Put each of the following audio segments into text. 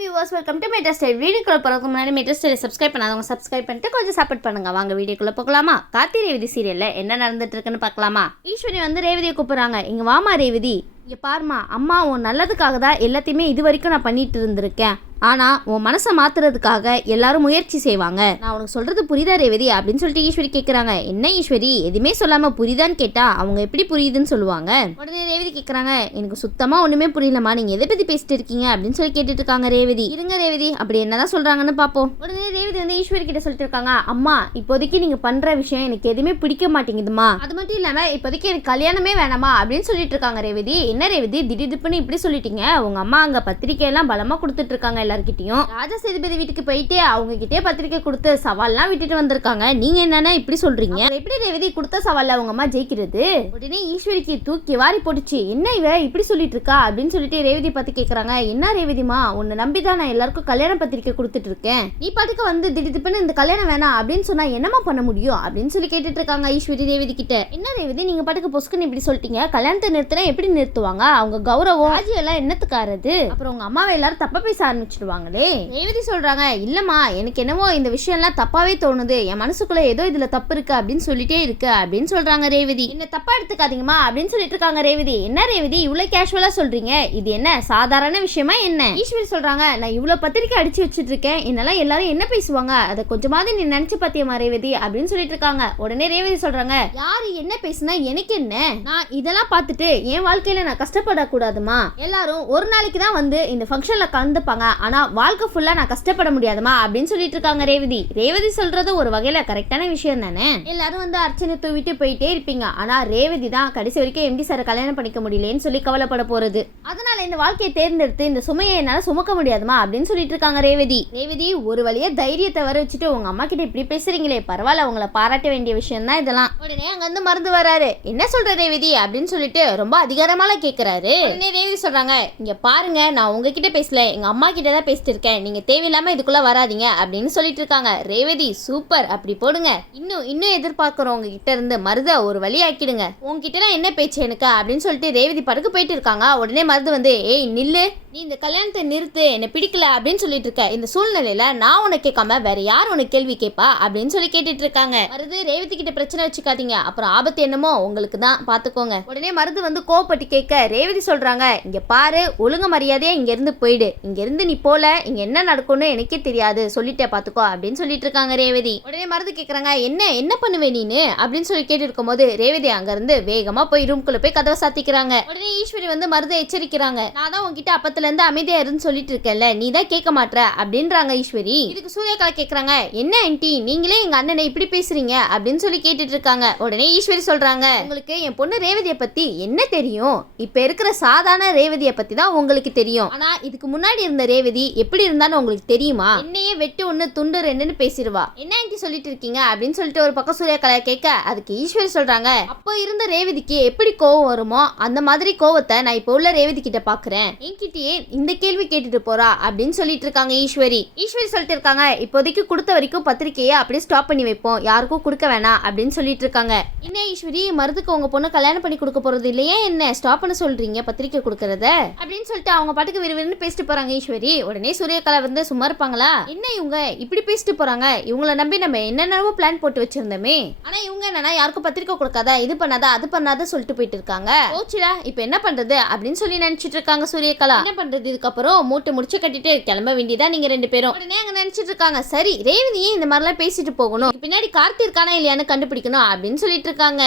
Viewers welcome to metro style. வீடியோக்குள்ள போகிறதுக்கு முன்னாடி மெட்ரா ஸ்டைலை சப்ஸ்கிரைப் பண்ணாதவங்க சப்ஸ்கிரைப் பண்ணிட்டு கொஞ்சம் சப்போர்ட் பண்ணுங்க. வாங்க வீடியோக்குள்ள போகலாமா? கார்த்தி ரேவதி சீரியல்ல என்ன நடந்துட்டு இருக்குன்னு பார்க்கலாமா? ஈஸ்வரி வந்து ரேவதியை கூப்பிடுறாங்க. இங்க வாமா ரேவதி, இங்க பாருமா, அம்மா உன் நல்லதுக்காக தான் எல்லாத்தையுமே இது வரைக்கும் நான் பண்ணிட்டு இருந்திருக்கேன். ஆனால் உன் மனசை மாற்றுறதுக்காக எல்லாரும் முயற்சி செய்வாங்க. நான் உனக்கு சொல்கிறது புரியுதா ரேவதி அப்படின்னு சொல்லிட்டு ஈஸ்வரி கேட்குறாங்க. என்ன ஈஸ்வரி, எதுவுமே சொல்லாமல் புரியுதான்னு கேட்டால் அவங்க எப்படி புரியுதுன்னு சொல்லுவாங்க. உடனே ரேவதி கேட்குறாங்க, எனக்கு சுத்தமாக ஒன்றுமே புரியலம்மா, நீங்கள் எதை பற்றி பேசிட்டு இருக்கீங்க அப்படின்னு சொல்லி கேட்டுட்டு இருக்காங்க ரேவதி. இருங்க ரேவதி, அப்படி என்னதான் சொல்கிறாங்கன்னு பார்ப்போம். உடனே ரேவதி வந்து ஈஸ்வரி கிட்ட சொல்லிட்டு இருக்காங்க, அம்மா இப்போதைக்கு நீங்கள் பண்ணுற விஷயம் எனக்கு எதுவுமே பிடிக்க மாட்டேங்குதுமா, அது மட்டும் இல்லாமல் இப்போதைக்கு எனக்கு கல்யாணமே வேணாமா அப்படின்னு சொல்லிட்டு இருக்காங்க ரேவதி. என்ன ரேவதி திடீர்னு இப்படி சொல்லிட்டீங்க? உங்கள் அம்மா அங்கே பத்திரிக்கையெல்லாம் பலமாக கொடுத்துட்டு இருக்காங்க எல்லார்கிட்டையும். ராஜா சேதுபதி வீட்டுக்கு போயிட்டு அவங்க கிட்டே பத்திரிக்கை கொடுத்து சவால்லாம் விட்டுட்டு வந்திருக்காங்க. நீங்க என்னன்னா இப்படி சொல்றீங்க? எப்படி ரேவதி கொடுத்த சவால்ல அவங்க அம்மா ஜெயிக்கிறது? உடனே ஈஸ்வரிக்கு தூக்கி வாரி போட்டுச்சு. என்ன இவ இப்படி சொல்லிட்டு இருக்கா அப்படின்னு சொல்லிட்டு ரேவதி பார்த்து கேட்கறாங்க. என்ன ரேவதிமா, உன்னை நம்பிதான் நான் எல்லாருக்கும் கல்யாண பத்திரிக்கை கொடுத்துட்டு இருக்கேன். நீ பாட்டுக்கு வந்து திடீர்னு இந்த கல்யாணம் வேணாம் அப்படின்னு சொன்னா என்னமா பண்ண முடியும் அப்படின்னு சொல்லி கேட்டுட்டு இருக்காங்க ஈஸ்வரி ரேவதி கிட்ட. என்ன ரேவதி, நீங்க பாட்டுக்கு பொசுக்குன்னு இப்படி சொல்லிட்டீங்க? கல்யாணத்தை நிறுத்தினா எப்படி நிறுத்துவாங்க? அவங்க கௌரவம் ராஜி எல்லாம் என்னத்துக்காரது? அப்புறம் உங்க அம்மாவை எல்லாரும் தப்பா பேச ஆரம்பிச்சிடுவாங்களே. ரேவதி சொல்றாங்க, இல்லம்மா எனக்கு என்னவோ இந்த விஷயம் எல்லாம் தப்பாவே தோணுது, என் மனசுக்குள்ள ஏதோ இதுல தப்பு இருக்கு அப்படின்னு சொல்லிட்டே இருக்கு அப்படின்னு சொல்றாங்க ரேவதி. என்ன தப்பா எடுத்துக்காதீங்கம்மா அப்படின்னு சொல்லிட்டு இருக்காங்க ரேவதி. என்ன ரேவதி இவ்வளவு கேஷுவலா சொல்றீங்க? இது என்ன சாதாரண விஷயமா என்ன? ஈஸ்வரி சொல்றாங்க, நான் இவ்வளவு பத்திரிக்கை அடிச்சு வச்சிட்டு இருக்கேன், என்னெல்லாம் எல்லாரும் என்ன பேசுவாங்க, அதை கொஞ்சமாவது நீ நினைச்சு பாத்தியமா ரேவதி அப்படின்னு சொல்லிட்டு இருக்காங்க. உடனே ரேவதி சொல்றாங்க, யாரு என்ன பேசுனா எனக்கு என்ன, நான் இதெல்லாம் பார்த்துட்டு என் வாழ்க்கையில நான் கஷ்டப்படக்கூடாதுமா. எல்லாரும் ஒரு நாளைக்கு தான் வந்து இந்த ஃபங்க்ஷன்ல கலந்துப்பாங்க, ஆனா வாழ்க்கை ஃபுல்லா நான் கஷ்டப்பட முடியாதுமா அப்படின்னு சொல்லிட்டு இருக்காங்க ரேவதி. ரேவதி சொல்றது ஒரு வகையில கரெக்டான விஷயம் தானே. எல்லாரும் வந்து அர்ச்சனை தூவிட்டு போயிட்டே இருப்பீங்க, ஆனா ரேவதி தான் கடைசி வரைக்கும் எம்டி சாரை கல்யாணம் பண்ணிக்க முடியலன்னு சொல்லி கவலைப்பட போறது. அதனால இந்த வாழ்க்கையை தேர்ந்தெடுத்து இந்த சுமையை என்னால சுமக்க முடியாதுமா அப்படின்னு சொல்லிட்டு இருக்காங்க ரேவதி. ரேவதி ஒரு வழியா தைரியத்தை வர வச்சுட்டு, உங்க அம்மா கிட்ட இப்படி பேசுறீங்களே பரவாயில்ல, உங்களை பாராட்ட வேண்டிய விஷயம் தான் இதெல்லாம். உடனே அங்க வந்து மருந்து வராரு. என்ன சொல்ற ரேவதி அப்படின்னு சொல்லிட்டு ரொம்ப அதிகாரமால கேட்கிறாரு. உடனே ரேவதி சொல்றாங்க, இங்க பாருங்க, நான் உங்ககிட்ட பேசல, எங்க அம்மா கிட்ட தான் பேசிட்டு இருக்கேன், நீங்க தேவையில்லாம இதுக்குள்ள வராதீங்க அப்படின்னு சொல்லிட்டு இருக்காங்க. ரேவதி சூப்பர், அப்படி போடுங்க, இன்னும் எதிர்பார்க்கிறோம் உங்ககிட்ட இருந்து, மருத ஒரு வழி ஆக்கிடுங்க, உங்ககிட்ட என்ன பேச்சு எனக்கு அப்படின்னு சொல்லிட்டு ரேவதி படுக்க போயிட்டு இருக்காங்க. உடனே மருது வந்து, ஏய் நில்லு, நீ இந்த கல்யாணத்தை நிறுத்து, என்ன பிடிக்கல அப்படின்னு சொல்லிட்டு இருக்க, இந்த சூழ்நிலையில நான் உனக்கு கேட்காம வேற யார் உனக்கு கேள்வி கேட்பா அப்படின்னு சொல்லி கேட்டுட்டு இருக்காங்க. மருது ரேவதி கிட்ட பிரச்சனை வச்சுக்காதீங்க, அப்புறம் ஆபத்து என்னமோ உங்களுக்கு தான், பாத்துக்கோங்க. உடனே மருது வந்து கோவப்பட்டு கேட்க ரேவதி சொல்றாங்க, இங்க பாரு, ஒழுங்க மரியாதையா இங்க இருந்து போயிடு, இங்க இருந்து நீ போல இங்க என்ன நடக்கும்னு எனக்கே தெரியாது, சொல்லிட்டே பாத்துக்கோ அப்படின்னு சொல்லிட்டு இருக்காங்க ரேவதி. உடனே மருது கேக்குறாங்க, என்ன பண்ணுவே நீனு அப்படின்னு சொல்லி கேட்டு இருக்கும் போது ரேவதி அங்க இருந்து வேகமா போய் ரூம்குள்ள போய் கதவை சாத்திக்கிறாங்க. உடனே ஈஸ்வரி வந்து மருதை எச்சரிக்கிறாங்க, நான் தான் உங்ககிட்ட அப்பத்துல இருந்து அமைதியா இருந்து சொல்லிட்டு இருக்கேன்ல, நீ தான் கேட்க மாட்ற அப்படின்றாங்க ஈஸ்வரி. இதுக்கு சூர்யாக்கா கேக்குறாங்க, என்ன ஆன்ட்டி நீங்களே எங்க அண்ணனை இப்படி பேசுறீங்க அப்படின்னு சொல்லி கேட்டுட்டு இருக்காங்க. உடனே ஈஸ்வரி சொல்றாங்க, உங்களுக்கு என் பொண்ணு ரேவதியை பத்தி என்ன தெரியும்? இப்ப இருக்கிற சாதாரண ரேவதியை பத்தி தான் உங்களுக்கு தெரியும், ஆனா இதுக்கு முன்னாடி இருந்த ரேவதி எப்படி இருந்தான்னு உங்களுக்கு தெரியுமா? என்னையே வெட்டு ஒண்ணு துண்டு ரெண்டுன்னு பேசிடுவா, என்ன ஆன்ட்டி சொல்லிட்டு இருக்கீங்க அப்படின்னு சொல்லிட்டு ஒரு பக்கம் சூர்யாக்கா கேட்க, அதுக்கு ஈஸ்வரி சொல்றாங்க, அப்போ இருந்த ரேவதிக்கு எப்படி கோவம் வருமோ அந்த மாதிரி கோவத்தை நான் இப்போ உள்ள ரேவதி கிட்ட பாக்குறேன், என்கிட்டயே இந்த கேள்வி கேட்டுட்டு போறா அப்படின்னு சொல்லிட்டு இருக்காங்க ஈஸ்வரி. ஈஸ்வரி சொல்லிட்டு இருக்காங்க, இப்போதைக்கு கொடுத்த வரைக்கும் பத்திரிக்கையை அப்படியே ஸ்டாப் பண்ணி வைப்போம், யாருக்கும் கொடுக்க வேணாம் அப்படின்னு சொல்லிட்டு இருக்காங்க. என்ன ஈஸ்வரி, மருதுக்கு உங்க பொண்ணு கல்யாணம் பண்ணி கொடுக்க போறது இல்லையே, என்ன ஸ்டாப் பண்ண சொல்றீங்க பத்திரிக்கை கொடுக்கறத அப்படின்னு சொல்லிட்டு அவங்க பாட்டுக்கு விறுவிறுன்னு பேசிட்டு போறாங்க ஈஸ்வரி. உடனே சூர்யாக்கா வந்து சும்மா இருப்பாங்களா, என்ன இவங்க இப்படி பேசிட்டு போறாங்க, இவங்களை நம்பி நம்ம என்னென்னவோ பிளான் போட்டு வச்சிருந்தோமே, ஆனா இவங்க என்னன்னா யாருக்கும் பத்திரிக்கை கொடுக்காத, இது பண்ணாத அது பண்ணாத சொல்லிட்டு போயிட்டு இருக்காங்க. போச்சுடா இப்ப என்ன பண்றது அப்படின்னு சொல்லி நினைச்சிட்டு இருக்காங்க சூர்யாக்கா. என்ன பண்றது, இதுக்கப்புறம் மூட்டை முடிச்சு கட்டிட்டு கிளம்ப வேண்டியதா நீங்க ரெண்டு பேரும். உடனே அங்க நினைச்சிட்டு இருக்காங்க, சரி ரேவதியே இந்த மாதிரிலாம் பேசிட்டு போகணும், பின்னாடி கார்த்தி இருக்கானா இல்லையான்னு கண்டுபிடிக்கணும் அப்படின்னு சொல்லிட்டு இருக்காங்க.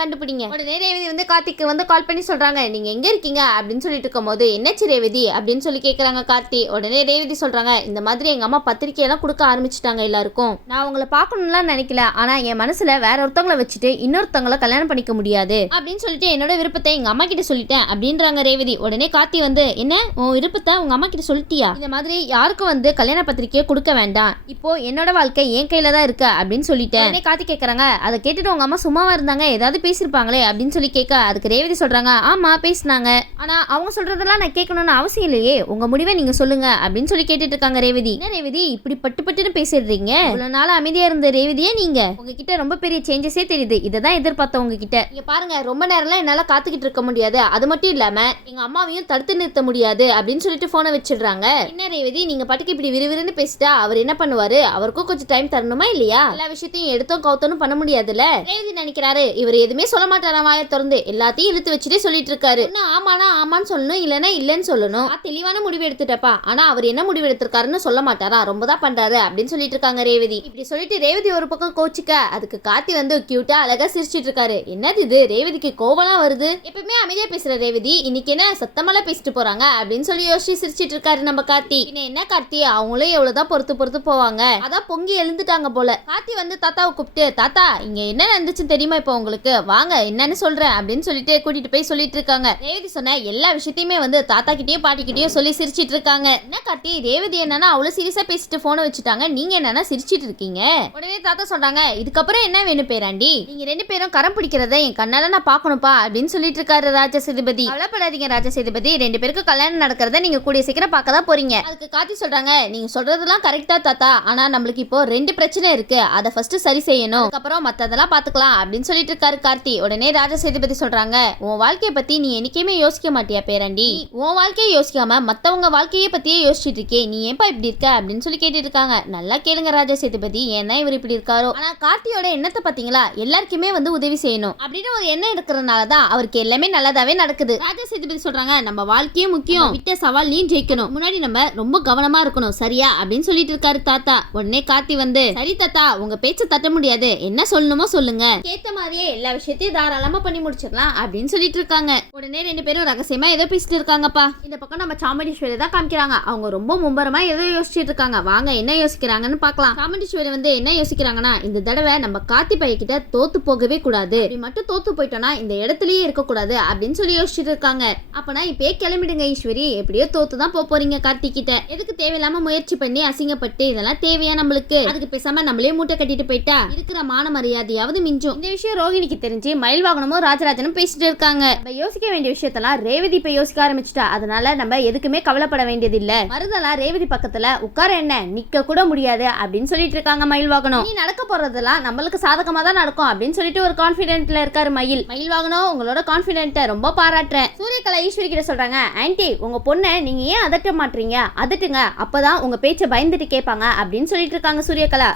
கண்டுபிடிங்க. உடனே ரேவதி வந்து கார்த்திக்கு வந்து கால் பண்ணி சொல்றாங்க, நீங்க எங்க இருக்கீங்க அப்படின்னு சொல்லிட்டு இருக்கும் போது, என்னாச்சு ரேவதி அப்படின்னு சொல்லி கேக்குறாங்க கார்த்தி. உடனே ரேவதி சொல்றாங்க, இந்த மாதிரி எங்க அம்மா பத்திரிக்கையெல்லாம் கொடுக்க ஆரம்பிச்சுட்டாங்க எல்லாருக்கும், நான் உங்களை பார்க்கணும்லாம் நினைக்கல, ஆனா என் மனசுல வேற ஒருத்தவங்களை வச்சுட்டு இன்னொருத்தவங்களை கல்யாணம் பண்ணிக்க முடியாது அப்படின்னு சொல்லிட்டு என்னோட விருப்பத்தை எங்க அம்மா கிட்ட சொல்லிட்டேன் அப்படின்றாங்க ரேவதி. உடனே கார்த்தி வந்து, என்ன உன் விருப்பத்தை உங்க அம்மா கிட்ட சொல்லிட்டியா? இந்த மாதிரி யாருக்கும் வந்து கல்யாண பத்திரிக்கையை கொடுக்க வேண்டாம், இப்போ என்னோட வாழ்க்கை என் கையில தான் இருக்கு அப்படின்னு சொல்லிட்டேன். உடனே கார்த்தி கேட்கறாங்க, அதை கேட்டுட்டு உங்க அம்மா சும்மாவா இருந்தாங்க, ஏதாவது பேசிருப்பாங்களே அப்படின்னு சொல்லி கேட்க, அதுக்கு ரேவதி சொல்றாங்க, ஆமா பேசினாங்க, ஆனா அவங்க சொல்றதெல்லாம் நான் கேட்கணும்னு அவசியம் இல்லையே, உங்க முடிவை நீங்க சொல்லுங்க அப்படின்னு சொல்லி கேட்டுட்டு இருக்காங்க ரேவதி. என்ன ரேவதி இப்படி பட்டுன்னு பேசிடுறீங்க? இவ்வளவு நாள் அமைதியா இருந்த ரேவதியே நீங்க, உங்ககிட்ட ரொம்ப பெரிய சேஞ்சஸே தெரியுது. இதான் எதிர்பார்த்தேன் உங்ககிட்ட. இங்க பாருங்க, ரொம்ப நேரம்லாம் என்னால காத்துக்கிட்டு இருக்க முடியாது. அது மட்டும் இல்லாம எங்க அம்மாவையும் தடுத்து நிறுத்த முடியாது அப்படின்னு சொல்லிட்டு போனை வச்சிடுறாங்க. என்ன ரேவதி நீங்க பாட்டுக்கு இப்படி விறுவிறுன்னு பேசிட்டா அவர் என்ன பண்ணுவாரு? அவருக்கும் கொஞ்சம் டைம் தரணுமா இல்லையா? எல்லா விஷயத்தையும் எடுத்தோம் கவுத்தனும் பண்ண முடியாதுல்ல. ரேவதி நினைக்கிறாரு இவர் எதுவுமே சொல்ல மாட்டாரா, வாயை திறந்து எல்லாத்தையும் இழுத்து வச்சுட்டே சொல்லிட்டு இருக்காரு. ஆமானா ஆமான்னு சொல்லணும், இல்லன்னா இல்லன்னு சொல்லணும். தெளிவான முடிவு எடுத்துட்டப்பா. ஆனா அவர் என்ன முடிவு எடுத்திருக்காருன்னு சொல்ல மாட்டாரா, ரொம்ப தான் பண்றாரு அப்படின்னு சொல்லிட்டு இருக்காங்க ரேவதி. இப்படி சொல்லிட்டு ரேவதி ஒரு பக்கம் கோச்சிக்க, அதுக்கு கார்த்தி வந்து கியூட்டா அழகா சிரிச்சிட்டு இருக்காரு. என்னது இது, ரேவதிக்கு கோவம்லாம் வருது. எப்பவுமே அமைதியா பேசுற ரேவதி இன்னைக்கு என்ன சத்தமெல்லாம் பேசிட்டு போறாங்க அப்படின்னு சொல்லி யோசிச்சு சிரிச்சிட்டு இருக்காரு நம்ம கார்த்தி. என்ன கார்த்தி, அவங்களும் எவ்வளவுதான் பொறுத்து போவாங்க, அதான் பொங்கி எழுந்துட்டாங்க போல. கார்த்தி வந்து தாத்தாவை கூப்பிட்டு, தாத்தா இங்க என்ன நடந்துச்சுன்னு தெரியுமா இப்ப உங்களுக்கு, வாங்க என்னன்னு சொல்றேன் அப்படின்னு சொல்லிட்டு கூட்டிட்டு போய் சொல்லிட்டு இருக்காங்க. ரேவதி சொன்ன எல்லா விஷயத்தையுமே வந்து தாத்தா கிட்டயும் பாட்டி கிட்டயும் சொல்லி சிரிச்சிட்டு இருக்காங்க. என்ன கார்த்தி, ரேவதி என்னன்னா அவ்வளவு சீரியஸா பேசிட்டு போனை வச்சுட்டாங்க, நீங்க என்னன்னா சிரிச்சிட்டு இருக்கீங்க. உடனே தாத்தா சொல்றாங்க, இதுக்கப்புறம் என்ன வேணும் பேராண்டி, நீங்க ரெண்டு பேரும் கரம் பிடிக்கிறத என் கண்ணால நான் பாக்கணும்பா அப்படின்னு சொல்லிட்டு இருக்காரு ராஜ சேதுபதி. கவலைப்படாதீங்க ராஜ சேதுபதி, ரெண்டு பேருக்கு கல்யாணம் நடக்கிறத நீங்க கூடிய சீக்கிரம் பார்க்க தான் போறீங்க. அதுக்கு கார்த்தி சொல்றாங்க, நீங்க சொல்றதெல்லாம் கரெக்டா தாத்தா, ஆனா நம்மளுக்கு இப்போ ரெண்டு பிரச்சனை இருக்கு, அதை ஃபர்ஸ்ட் சரி செய்யணும், அதுக்கப்புறம் மத்ததெல்லாம் பாத்துக்கலாம் அப்படின்னு சொல்லிட்டு இருக்காரு கார்த்தி. உடனே ராஜ சேதுபதி சொல்றாங்க, உன் வாழ்க்கையை பத்தி நீ என்னைக்குமே யோசிக்க மாட்டியா பேராண்டி, உன் வாழ்க்கையை யோசிக்காம மத்தவங்க வாழ்க்கையை பத்தியே யோசிச்சுட்டு இருக்கே, நீ ஏன்பா இப்படி இருக்க அப்படின்னு சொல்லி கேட்டு இருக்காங்க. நல்லா கேளுங்க ராஜ சேதுபதி, ஏன்னா இவர் இப்படி இருக்காரோ. ஆனா கார்த்தியோட எண்ணத்தை பாத்தீங்களா, எல்லாருக்குமே வந்து உதவி செய்யணும் அப்படின்னு ஒரு எண்ணம் இருக்கிறதுனாலதான் அவருக்கு எல்லாமே நல்லதாவே நடக்குது. ராஜ சேதுபதி சொல்றாங்க, நம்ம வாழ்க்கையும் முக்கியம், விட்ட சவாலையும் ஜெயிக்கணும், முன்னாடி நம்ம ரொம்ப கவனமா இருக்கணும் சரியா அப்படின்னு சொல்லிட்டு இருக்காரு தாத்தா. உடனே கார்த்தி வந்து, சரி தாத்தா உங்க பேச்ச தட்ட முடியாது, என்ன சொல்லணுமோ சொல்லுங்க, கேட்ட மாதிரியே எல்லா விஷயத்தையும் தாராளமா பண்ணி முடிச்சிடலாம் அப்படின்னு சொல்லிட்டு இருக்காங்க. உடனே ரெண்டு பேரும் ரகசியமா ஏதோ பேசிட்டு இருக்காங்கப்பா. இந்த பக்கம் நம்ம சாமுண்டீஸ்வரி தான் காமிக்கிறாங்க. அவங்க ரொம்ப மும்பரமா ஏதோ யோசிச்சுட்டு இருக்காங்க. வாங்க என்ன யோசிக்கிறாங்கன்னு பார்க்கலாம். சாமுண்டீஸ்வரி வந்து என்ன யோசிக்கிறாங்கன்னா, இந்த தடவை நம்ம கார்த்தி பையன்கிட்ட தோத்து போகவே கூடாது, அப்படி மட்டும் தோத்து போயிட்டோம்னா இந்த இடத்துலயே இருக்க கூடாது அப்படின்னு சொல்லி யோசிச்சுட்டு இருக்காங்க. அப்பனா இப்பயே கிளம்பிடுங்க ஈஸ்வரி, எப்படியோ தோத்து தான் போறீங்க கார்த்தி கிட்ட, எதுக்கு தேவையில்லாம முயற்சி பண்ணி அசிங்கப்பட்டு, இதெல்லாம் தேவையா நம்மளுக்கு, அதுக்கு பேசாம நம்மளே மூட்டை கட்டிட்டு போயிட்டா இருக்கிற மான மரியாதையாவது மிஞ்சும். இந்த விஷயம் ரோகிணிக்கு தெரிஞ்சு மயில் வாகனமும் ராஜராஜனும் பேசிட்டு இருக்காங்க. நம்ம யோசிக்க வேண்டிய விஷயத்தெல்லாம் ரேவதி இப்ப யோசிக்க ஆரம்பிச்சுட்டா, அதனால நம்ம எதுக்குமே கவலைப்பட வேண்டியது இல்ல. மருதெல்லாம் ரேவதி பக்கத்துல உட்கார என்ன நிக்க கூட முடியாது அப்படின்னு சொல்லிட்டு இருக்காங்க மயில் வாகனம். நீ நடக்க போறதெல்லாம் நம்மளுக்கு சாதகமா தான் நடக்கும் அப்படின்னு சொல்லிட்டு ஒரு கான்பிடென்ட்ல இருக்காரு மயில் வாகனம். உங்களோட கான்பிடென்ட்டை ரொம்ப பாராட்டுறேன். சூரியகலா ஈஸ்வரி கிட்ட சொல்றாங்க, ஆன்ட்டி உங்க பொண்ணை நீங்க ஏன் அதட்ட மாட்டீங்க, அதட்டுங்க, அப்பதான் உங்க பேச்சை பயந்துட்டு கேட்பாங்க அப்படின்னு சொல்லிட்டு இருக்காங்க சூரியகலா.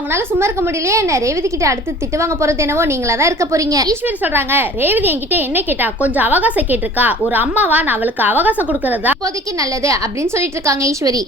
உங்களால சும்மா இருக்க முடியலையே என்ன, ரேவதி கிட்ட அடுத்து திட்டுவாங்க போறது என்னவோ நீங்களா தான் இருக்க போறீங்க. ஈஸ்வரி சொல்றாங்க, ரேவதி என்கிட்ட என்ன கேட்டா, கொஞ்சம் அவகாசம் கேட்டிருக்கா, ஒரு அம்மாவா நான் அவளுக்கு அவகாசம் கொடுக்கறதா இப்போதைக்கு நல்லது அப்படின்னு சொல்லிட்டு இருக்காங்க ஈஸ்வரி.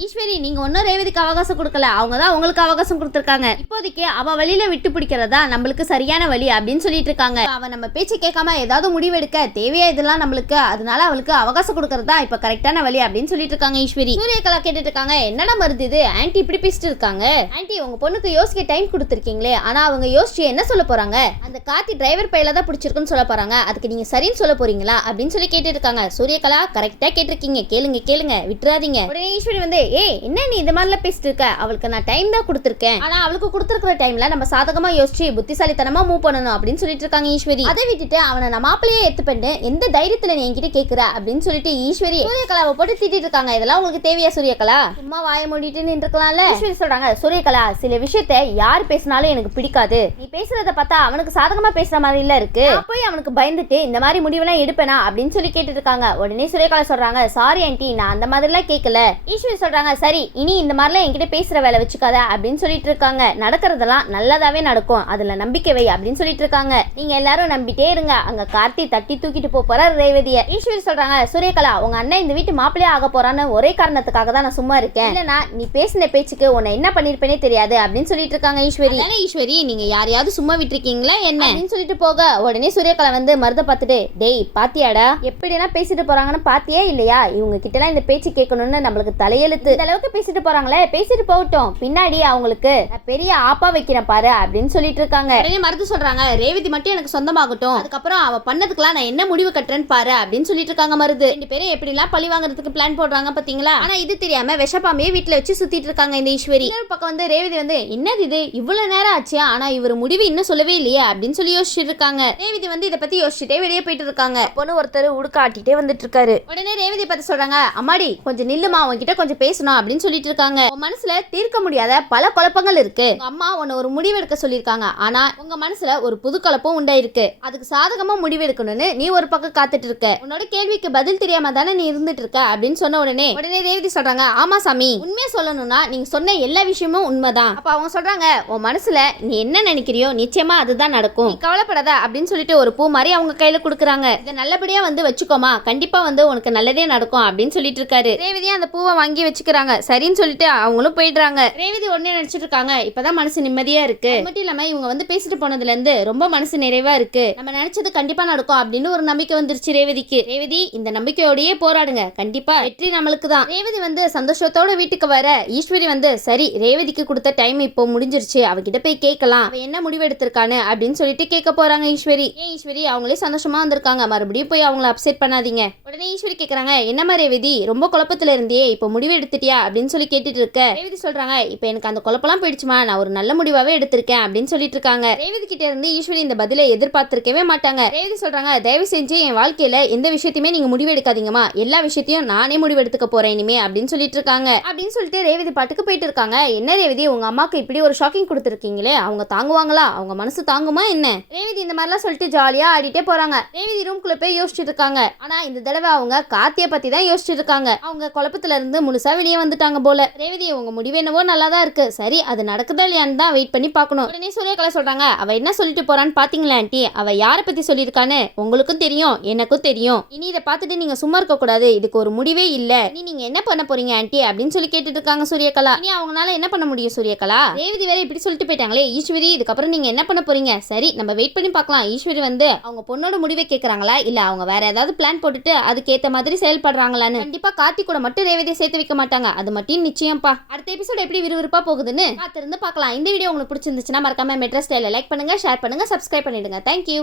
நீங்க ஒன்னும் ரேவதிக்கு அவகாசம் கொடுக்கல, அவங்க தான் உங்களுக்கு அவகாசம் கொடுத்திருக்காங்க, இப்போதைக்கு அவ வழியில விட்டு பிடிக்கிறதா நம்மளுக்கு சரியான வழி அப்படின்னு சொல்லிட்டு இருக்காங்க. அவ நம்ம பேச்சு கேட்காம ஏதாவது முடிவெடுக்க தேவையா இதெல்லாம் நம்மளுக்கு, அதனால அவளுக்கு அவகாசம் கொடுக்கறதா இப்ப கரெக்டான வழி அப்படின்னு சொல்லிட்டு இருக்காங்க ஈஸ்வரி. சூரியகலா கேட்டுட்டு இருக்காங்க, என்னடா மருது இது, ஆன்ட்டி இப்படி பேசிட்டு இருக்காங்க, ஆன்ட்டி உங்க பொண்ணுக்கு யோசிக்க டைம் கொடுத்திருக்கீங்களே, ஆனா அவங்க யோசிச்சு என்ன சொல்ல போறாங்க, அந்த கார்த்தி டிரைவர் பையில தான் பிடிச்சிருக்குன்னு சொல்ல போறாங்க, அதுக்கு நீங்க சரின்னு சொல்ல போறீங்களா அப்படின்னு சொல்லி கேட்டு இருக்காங்க. சூரியகலா கரெக்டா கேட்டிருக்கீங்க, கேளுங்க விட்டுறாதீங்க. உடனே ஈஸ்வரி வந்து, என்ன நீ இந்த மாதிரிலாம் பேசிட்டு இருக்க, அவளுக்கு நான் டைம் தான் கொடுத்திருக்கேன், ஆனா அவளுக்கு கொடுத்திருக்கிற டைம்ல நம்ம சாதகமா யோசிச்சு புத்திசாலித்தனமா மூவ் பண்ணணும் அப்படின்னு சொல்லிட்டு இருக்காங்க ஈஸ்வரி. அதை விட்டுட்டு அவனை நான் மாப்பிளையே எத்துப்பேன்னு எந்த தைரியத்துல நீ என்கிட்ட கேக்குற அப்படின்னு சொல்லிட்டு ஈஸ்வரி சூரியகலாவை போட்டு திட்டிட்டு இருக்காங்க. இதெல்லாம் உங்களுக்கு தேவையா சூரியகலா, சும்மா வாய மூடிட்டு நின்றுக்கலாம்ல. ஈஸ்வரி சொல்றாங்க, சூரியகலா சில விஷயத்தை யார் பேசினாலும் எனக்கு பிடிக்காது, நீ பேசுறத பார்த்தா அவனுக்கு சாதகமா பேசுற மாதிரி இல்ல இருக்கு, போய் அவனுக்கு பயந்துட்டு இந்த மாதிரி முடிவெல்லாம் எடுப்பேனா அப்படின்னு சொல்லி கேட்டு இருக்காங்க. உடனே சூரியகலா சொல்றாங்க, சாரி ஆன்ட்டி நான் அந்த மாதிரி எல்லாம் கேட்கல. ஈஸ்வரி சொல்றாங்க, சரி இனி இந்த மாதிரிலாம் என்கிட்ட பேசுற வேலை வச்சுக்காத அப்படின்னு சொல்லிட்டு இருக்காங்க. நடக்கிறதெல்லாம் நல்லதாவே நடக்கும், அதுல நம்பிக்கை வை அப்படின்னு சொல்லிட்டு இருக்காங்க. நீங்க எல்லாரும் நம்பிட்டே இருங்க, அங்க கார்த்தி தட்டி தூக்கிட்டு போறாரு ரேவதிய. ஈஸ்வரி சொல்றாங்க, சூரியகலா உங்க அண்ணன் இந்த வீட்டு மாப்பிளையே ஆக போறான்னு ஒரே காரணத்துக்காக தான் நான் சும்மா இருக்கேன், இல்லனா நீ பேசின பேச்சுக்கு உன்னை என்ன பண்ணிருப்பேனே தெரியாது அப்படின்னு சொல்லிட்டு இருக்காங்க ஈஸ்வரி. ஈஸ்வரி நீங்க யாரையாவது சும்மா விட்டுருக்கீங்களா என்ன அப்படின்னு சொல்லிட்டு போக, உடனே சூரியகலா வந்து மருத பார்த்துட்டு, டேய் பாத்தியாடா எப்படிலாம் பேசிட்டு போறாங்கன்னு பாத்தியே இல்லையா, இவங்க கிட்ட எல்லாம் இந்த பேச்சு கேட்கணும்னு நம்மளுக்கு தலையெழுத்து, இந்த அளவுக்கு பேசிட்டு போறாங்களே பேசிட்டு போகட்டும், பின்னாடி அவங்களுக்கு பெரிய ஆப்பா வைக்கிறேன் பாரு அப்படின்னு சொல்லிட்டு இருக்காங்க. உடனே மருது சொல்றாங்க, ரேவதி மட்டும் எனக்கு சொந்தமாகட்டும், அதுக்கப்புறம் அவ பண்ணதுக்கெல்லாம் நான் என்ன முடிவு கட்டுறேன்னு பாரு அப்படின்னு சொல்லிட்டு இருக்காங்க மருது. ரெண்டு பேரும் எப்படி எல்லாம் பழி வாங்குறதுக்கு பிளான் போடுறாங்க பாத்தீங்களா. ஆனா இது தெரியாம விஷப்பாமையே வீட்டுல வச்சு சுத்திட்டு இருக்காங்க இந்த ஈஸ்வரி. பக்கம் வந்து ரேவதி வந்து, என்னது இது இவ்வளவு நேரம் ஆச்சு ஆனா இவர் முடிவு இன்னும் சொல்லவே இல்லையே அப்படின்னு சொல்லி யோசிச்சுட்டு இருக்காங்க. ரேவதி வந்து இதை பத்தி யோசிச்சுட்டே வெளியே போயிட்டு இருக்காங்க. பொண்ணு ஒருத்தர் உடுக்க ஆட்டிட்டே வந்துட்டு இருக்காரு. உடனே ரேவதி பார்த்து சொல்றாங்க, அம்மாடி கொஞ்ச கொஞ்சம் நில்லுமா, உன்கிட்ட கொஞ்சம் பேசணும் அப்படின்னு சொல்லிட்டு இருக்காங்க. உன் மனசுல தீர்க்க முடியாத பல குழப்பங்கள் இருக்கு. உங்க அம்மா உன்னை ஒரு முடிவு எடுக்க சொல்லியிருக்காங்க. ஆனா உங்க மனசுல ஒரு புது குழப்பம் உண்டாயிருக்கு. அதுக்கு சாதகமா முடிவு எடுக்கணும்னு நீ ஒரு பக்கம் காத்துட்டு இருக்க. உன்னோட கேள்விக்கு பதில் தெரியாம தானே நீ இருந்துட்டு இருக்க அப்படின்னு சொன்ன உடனே ரேவதி சொல்றாங்க, ஆமா சாமி, உண்மையா சொல்லணும்னா நீங்க சொன்ன எல்லா விஷயமும் உண்மைதான். அப்ப அவங்க சொல்றாங்க, உன் மனசுல நீ என்ன நினைக்கிறியோ நிச்சயமா அதுதான் நடக்கும், நீ கவலைப்படாத அப்படின்னு சொல்லிட்டு ஒரு பூ மாதிரி அவங்க கையில கொடுக்குறாங்க. இதை நல்லபடியா வச்சுக்கோமா, கண்டிப்பா உனக்கு நல்லதே நடக்கும் அப்படின்னு சொல்லிட்டு இருக்காரு. ரேவதி அந்த பூவை வாங்கி வச்சுக்கிறாங்க. சரின்னு சொல்லிட்டு அவங்களும் போயிடுறாங்க. ரேவதி உடனே நினைச்சிட்டு இருக்காங்க, இப்பதான் மனசு நிம்மதியா இருக்கு. அது மட்டும் இல்லாம இவங்க பேசிட்டு போனதுல இருந்து ரொம்ப மனசு நிறைவா இருக்கு. நம்ம நினைச்சது கண்டிப்பா நடக்கும் அப்படின்னு ஒரு நம்பிக்கை வந்துருச்சு ரேவதிக்கு. ரேவதி, இந்த நம்பிக்கையோடயே போராடுங்க, கண்டிப்பா வெற்றி நம்மளுக்கு தான். ரேவதி சந்தோஷத்தோட வீட்டுக்கு வர ஈஸ்வரி சரி, ரேவதிக்கு கொடுத்த டைம் இப்போ முடிஞ்சிருச்சு, அவகிட்ட போய் கேட்கலாம், அவ என்ன முடிவு எடுத்திருக்கான்னு அப்படின்னு சொல்லிட்டு கேட்க போறாங்க ஈஸ்வரி. ஏன் ஈஸ்வரி, அவங்களே சந்தோஷமா வந்திருக்காங்க, மறுபடியும் போய் அவங்கள அப்செட் பண்ணாதீங்க. உடனே ஈஸ்வரி கேட்கறாங்க, என்னமா ரேவதி, ரொம்ப குழப்பத்துல இருந்தியே, இப்போ முடிவு எடுத்துட்டியா அப்படின்னு சொல்லி கேட்டுட்டு இருக்க. ரேவதி சொல்றாங்க, இப்போ எனக்கு அந்த குழப்பம்லாம் போயிடுச்சுமா, நான் ஒரு நல்ல முடிவாவே எடுத்திருக்கேன் அப்படின்னு சொல்லிட்டு இருக்காங்க. ரேவதி கிட்ட இருந்து ஈஸ்வரி இந்த பதிலை எதிர்பார்த்திருக்கவே மாட்டாங்க. ரேவதி சொல்றாங்க, தயவு செஞ்சு என் வாழ்க்கையில எந்த விஷயத்தையுமே நீங்க முடிவு எடுக்காதீங்கம்மா, எல்லா விஷயத்தையும் நானே முடிவு எடுத்துக்க போறேன் இனிமே அப்படின்னு சொல்லிட்டு இருக்காங்க. அப்படின்னு சொல்லிட்டு ரேவதி பாட்டுக்கு போயிட்டு இருக்காங்க. என்ன ரேவதி, உங்க அம்மாக்கு இப்படி ஒரு ஷாக்கிங் கொடுத்துருக்கீங்களே, அவங்க தாங்குவாங்களா, அவங்க மனசு தாங்குமா என்ன? ரேவதி இந்த மாதிரிலாம் சொல்லிட்டு ஜாலியா ஆடிட்டே போறாங்க. ரேவதி ரூம்குள்ள போய் யோசிச்சுட்டு இருக்காங்க. ஆனா இந்த தடவை அவங்க கார்த்தியை பத்தி தான் யோசிச்சுட்டு இருக்காங்க. அவங்க குழப்பத்துல இருந்து முழுசா வெளியே வந்துட்டாங்க போல. ரேவதி, உங்க முடிவு என்னவோ நல்லா தான் இருக்கு, சரி அது நடக்குதா இல்லையான்னு தான் வெயிட் பண்ணி பார்க்கணும். உடனே சூரியகலா சொல்றாங்க, அவ என்ன சொல்லிட்டு போறான்னு பாத்தீங்களா ஆண்டி, அவ யாரை பத்தி சொல்லியிருக்கான்னு உங்களுக்கும் தெரியும் எனக்கும் தெரியும். இனி இதை பார்த்துட்டு நீங்க சும்மா இருக்க கூடாது, இதுக்கு ஒரு முடிவே இல்ல, இனி நீங்க என்ன பண்ண போறீங்க ஆண்டி அப்படின்னு சொல்லி கேட்டுட்டு இருக்காங்க சூரியகலா. இனி அவங்களால என்ன பண்ண முடியும் சூரியகலா? ரேவதி வேற இப்படி சொல்லிட்டு போயிட்டாங்களே. ஈஸ்வரி, இதுக்கப்புறம் நீங்க என்ன பண்ண போறீங்க? சரி, நம்ம வெயிட் பண்ணி பார்க்கலாம். ஈஸ்வரி அவங்க பொண்ணோட முடிவை கேட்கறாங்களா இல்ல அவங்க வேற ஏதாவது பிளான் போட்டுட்டு அதுக்கேத்த மாதிரி செயல்படுறாங்களான்னு. கண்டிப்பா கார்த்திக் கூட மட்டும் ரேவதியை சேர்த்து வைக்க மாட்டாங்க, அது மட்டும் நிச்சயம்ப்பா. அடுத்த எபிசோட் எப்படி விறுவிறுப்பா போகுதுன்னு காத்திருந்து பார்க்கலாம். இந்த வீடியோ உங்களுக்கு பிடிச்சிருந்துச்சுன்னா மறக்காம மெட்ரஸ் ஸ்டைல லைக் பண்ணுங்க, ஷேர் பண்ணுங்க, சப்ஸ்கிரைப் பண்ணிடுங்க. தேங்க்யூ.